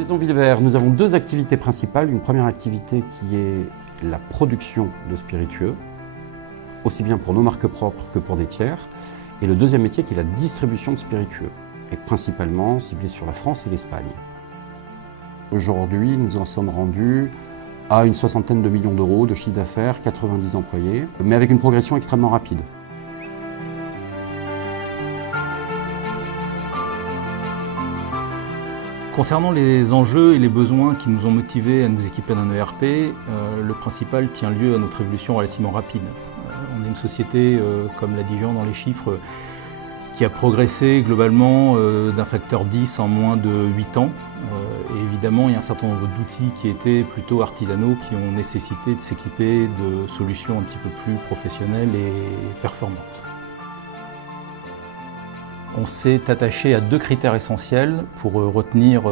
Maison Villevert, nous avons deux activités principales. Une première activité qui est la production de spiritueux, aussi bien pour nos marques propres que pour des tiers. Et le deuxième métier qui est la distribution de spiritueux, et principalement ciblé sur la France et l'Espagne. Aujourd'hui, nous en sommes rendus à une 60aine de millions d'euros de chiffre d'affaires, 90 employés, mais avec une progression extrêmement rapide. Concernant les enjeux et les besoins qui nous ont motivés à nous équiper d'un ERP, le principal tient lieu à notre évolution relativement rapide. On est une société, comme l'a dit Jean dans les chiffres, qui a progressé globalement d'un facteur 10 en moins de 8 ans. Et évidemment, il y a un certain nombre d'outils qui étaient plutôt artisanaux, qui ont nécessité de s'équiper de solutions un petit peu plus professionnelles et performantes. On s'est attaché à deux critères essentiels pour retenir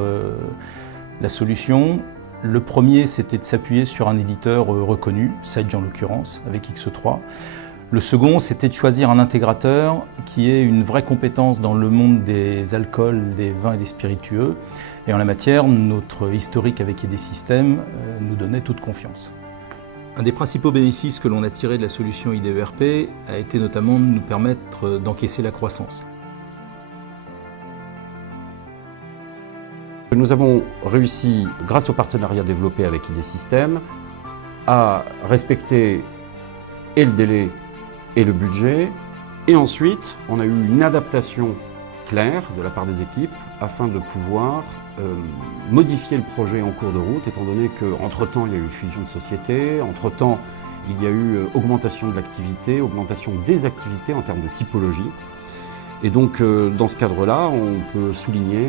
la solution. Le premier, c'était de s'appuyer sur un éditeur reconnu, Sage en l'occurrence, avec X3. Le second, c'était de choisir un intégrateur qui ait une vraie compétence dans le monde des alcools, des vins et des spiritueux. Et en la matière, notre historique avec ID System nous donnait toute confiance. Un des principaux bénéfices que l'on a tiré de la solution IDERP a été notamment de nous permettre d'encaisser la croissance. Nous avons réussi, grâce au partenariat développé avec ID System, à respecter et le délai et le budget. Et ensuite, on a eu une adaptation claire de la part des équipes afin de pouvoir modifier le projet en cours de route, étant donné qu'entre-temps, il y a eu fusion de sociétés, entre-temps, il y a eu augmentation de l'activité, augmentation des activités en termes de typologie. Et donc, dans ce cadre-là, on peut souligner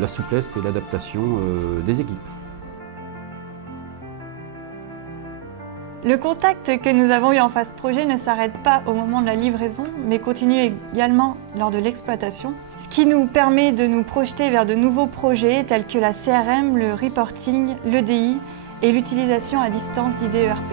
la souplesse et l'adaptation des équipes. Le contact que nous avons eu en phase projet ne s'arrête pas au moment de la livraison, mais continue également lors de l'exploitation, ce qui nous permet de nous projeter vers de nouveaux projets tels que la CRM, le reporting, l'EDI et l'utilisation à distance d'IDERP.